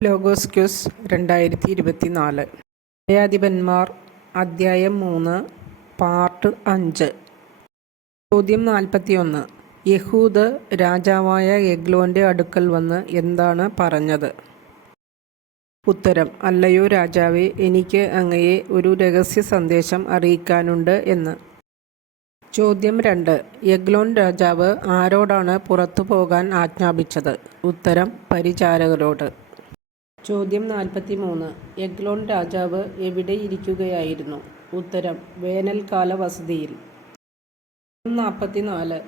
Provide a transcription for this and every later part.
Logos quiz 2024 ന്യായാധിപന്മാർ അധ്യായം 3 part 5. ചോദ്യം 41. യഹൂദ് രാജാവായ എഗ്ലോൻ്റെ അടുക്കൽ വന്ന് എന്താണ് പറഞ്ഞത്? ഉത്തരം: അല്ലയോ രാജാവേ, എനിക്ക് അങ്ങയെ ഒരു രഹസ്യ സന്ദേശം അറിയിക്കാനുണ്ട് എന്ന്. ചോദ്യം 2. എഗ്ലോൻ രാജാവ് ആരോടാണ് പുറത്തു പോകാൻ ആജ്ഞാപിച്ചത്? ഉത്തരം: പരിചാരകരോട്. ചോദ്യം 43. എഗ്ലോൺ രാജാവ് എവിടെ ഇരിക്കുകയായിരുന്നു? ഉത്തരം: വേനൽക്കാല വസതിയിൽ. 44.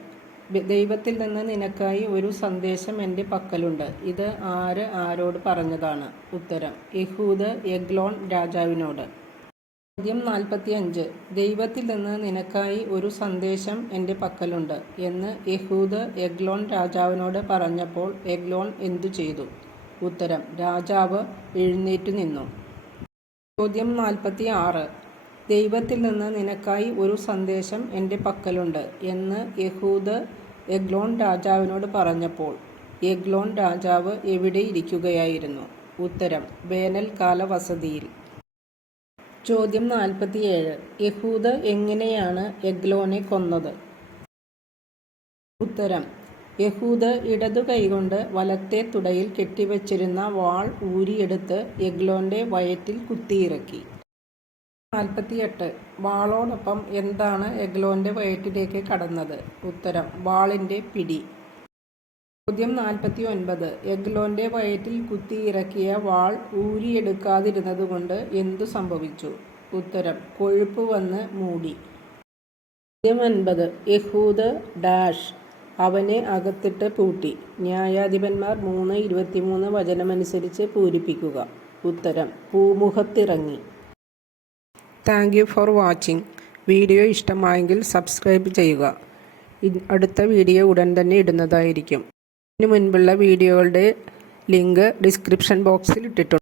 ദൈവത്തിൽ നിന്ന് നിനക്കായി ഒരു സന്ദേശം എൻ്റെ പക്കലുണ്ട്. ഇത് ആര് ആരോട് പറഞ്ഞതാണ്? ഉത്തരം: യഹൂദ് എഗ്ലോൺ രാജാവിനോട്. ചോദ്യം 45. ദൈവത്തിൽ നിന്ന് നിനക്കായി ഒരു സന്ദേശം എൻ്റെ പക്കലുണ്ട് എന്ന് യഹൂദ് എഗ്ലോൺ രാജാവിനോട് പറഞ്ഞപ്പോൾ എഗ്ലോൺ എന്തു ചെയ്തു? ഉത്തരം: രാജാവ് എഴുന്നേറ്റു നിന്നു. ചോദ്യം 46. ദൈവത്തിൽ നിന്ന് നിനക്കായി ഒരു സന്ദേശം എൻ്റെ പക്കലുണ്ട് എന്ന് യഹൂദ് എഗ്ലോൺ രാജാവിനോട് പറഞ്ഞപ്പോൾ എഗ്ലോൺ രാജാവ് എവിടെ ഇരിക്കുകയായിരുന്നു? ഉത്തരം: വേനൽക്കാല വസതിയിൽ. ചോദ്യം 47. യഹൂദ് എങ്ങനെയാണ് എഗ്ലോനെ കൊന്നത്? ഉത്തരം: യഹൂദ് ഇടതു കൈകൊണ്ട് വലത്തെ തുടയിൽ കെട്ടിവച്ചിരുന്ന വാൾ ഊരിയെടുത്ത് എഗ്ലോൻ്റെ വയറ്റിൽ കുത്തിയിറക്കി. 48. വാളോടൊപ്പം എന്താണ് എഗ്ലോൻ്റെ വയറ്റിലേക്ക് കടന്നത്? ഉത്തരം: വാളിൻ്റെ പിടി. ചോദ്യം 49. എഗ്ലോൻ്റെ വയറ്റിൽ കുത്തിയിറക്കിയ വാൾ ഊരിയെടുക്കാതിരുന്നതുകൊണ്ട് എന്തു സംഭവിച്ചു? ഉത്തരം: കൊഴുപ്പ് വന്ന് മൂടി. ചോദ്യം 50. യഹൂദ് ഡാഷ് അവനെ അകത്തിട്ട് പൂട്ടി. ന്യായാധിപന്മാർ 3:23 വചനമനുസരിച്ച് പൂരിപ്പിക്കുക. ഉത്തരം: പൂമുഖത്തിറങ്ങി. Thank you for watching. Video ഇഷ്ടമായെങ്കിൽ സബ്സ്ക്രൈബ് ചെയ്യുക. അടുത്ത വീഡിയോ ഉടൻ തന്നെ ഇടുന്നതായിരിക്കും. ഇതിനു മുൻപുള്ള വീഡിയോകളുടെ ലിങ്ക് ഡിസ്ക്രിപ്ഷൻ ബോക്സിൽ ഇട്ടിട്ടുണ്ട്.